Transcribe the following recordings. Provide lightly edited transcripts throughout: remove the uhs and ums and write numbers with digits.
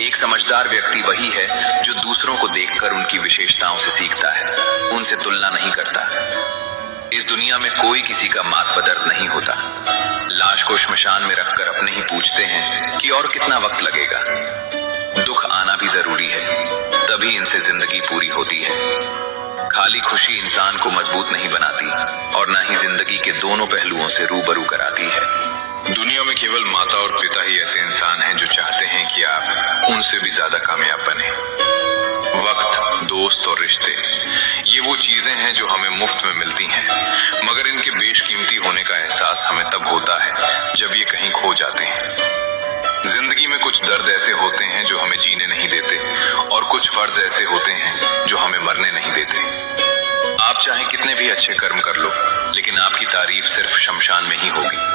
एक समझदार व्यक्ति वही है जो दूसरों को देखकर उनकी विशेषताओं से सीखता है, उनसे तुलना नहीं करता। इस दुनिया में कोई किसी का मातबदर नहीं होता। लाश को श्मशान में रखकर अपने ही पूछते हैं कि और कितना वक्त लगेगा। दुख आना भी जरूरी है, तभी इनसे जिंदगी पूरी होती है। खाली खुशी इंसान को मजबूत नहीं बनाती और ना ही जिंदगी के दोनों पहलुओं से रूबरू कराती है। दुनिया में केवल माता और पिता ही ऐसे इंसान हैं जो चाहते हैं कि आप उनसे भी ज्यादा कामयाब बने। वक्त, दोस्त और रिश्ते, ये वो चीजें हैं जो हमें मुफ्त में मिलती हैं, मगर इनके बेशकीमती होने का एहसास हमें तब होता है जब ये कहीं खो जाते हैं। जिंदगी में कुछ दर्द ऐसे होते हैं जो हमें जीने नहीं देते और कुछ फर्ज ऐसे होते हैं जो हमें मरने नहीं देते। आप चाहे कितने भी अच्छे कर्म कर लो, लेकिन आपकी तारीफ सिर्फ शमशान में ही होगी।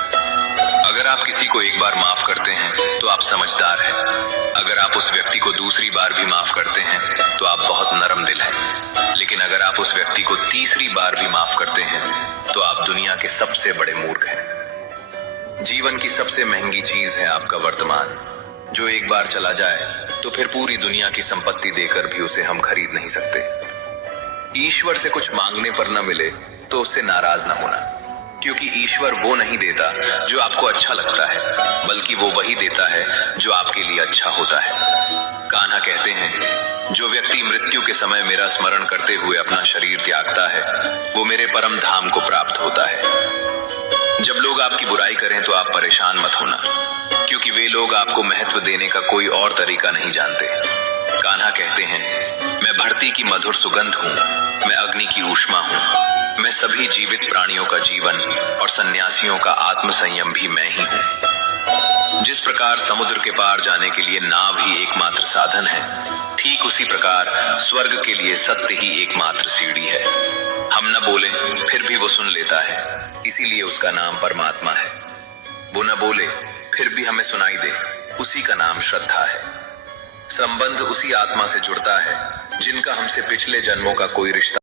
अगर आप किसी को एक बार माफ करते हैं तो आप समझदार हैं। अगर आप उस व्यक्ति को दूसरी बार भी माफ करते हैं तो आप बहुत नरम दिल हैं। लेकिन अगर आप उस व्यक्ति को तीसरी बार भी माफ करते हैं तो आप दुनिया के सबसे बड़े मूर्ख हैं। जीवन की सबसे महंगी चीज है आपका वर्तमान, जो एक बार चला जाए तो फिर पूरी दुनिया की संपत्ति देकर भी उसे हम खरीद नहीं सकते। ईश्वर से कुछ मांगने पर न मिले तो उससे नाराज न होना, क्योंकि ईश्वर वो नहीं देता जो आपको अच्छा लगता है, बल्कि वो वही देता है जो आपके लिए अच्छा होता है। कान्हा कहते हैं, जो व्यक्ति मृत्यु के समय मेरा स्मरण करते हुए अपना शरीर त्यागता है, वो मेरे परम धाम को प्राप्त होता है। जब लोग आपकी बुराई करें तो आप परेशान मत होना, क्योंकि वे लोग आपको महत्व देने का कोई और तरीका नहीं जानते। कान्हा कहते हैं, मैं भरती की मधुर सुगंध हूँ, मैं अग्नि की ऊष्मा हूँ, मैं सभी जीवित प्राणियों का जीवन और सन्यासियों का आत्म संयम भी मैं ही हूँ। जिस प्रकार समुद्र के पार जाने के लिए नाव ही एकमात्र साधन है, ठीक उसी प्रकार स्वर्ग के लिए सत्य ही एकमात्र सीढ़ी है। हम न बोले फिर भी वो सुन लेता है, इसीलिए उसका नाम परमात्मा है। वो न बोले फिर भी हमें सुनाई दे, उसी का नाम श्रद्धा है। संबंध उसी आत्मा से जुड़ता है जिनका हमसे पिछले जन्मों का कोई रिश्ता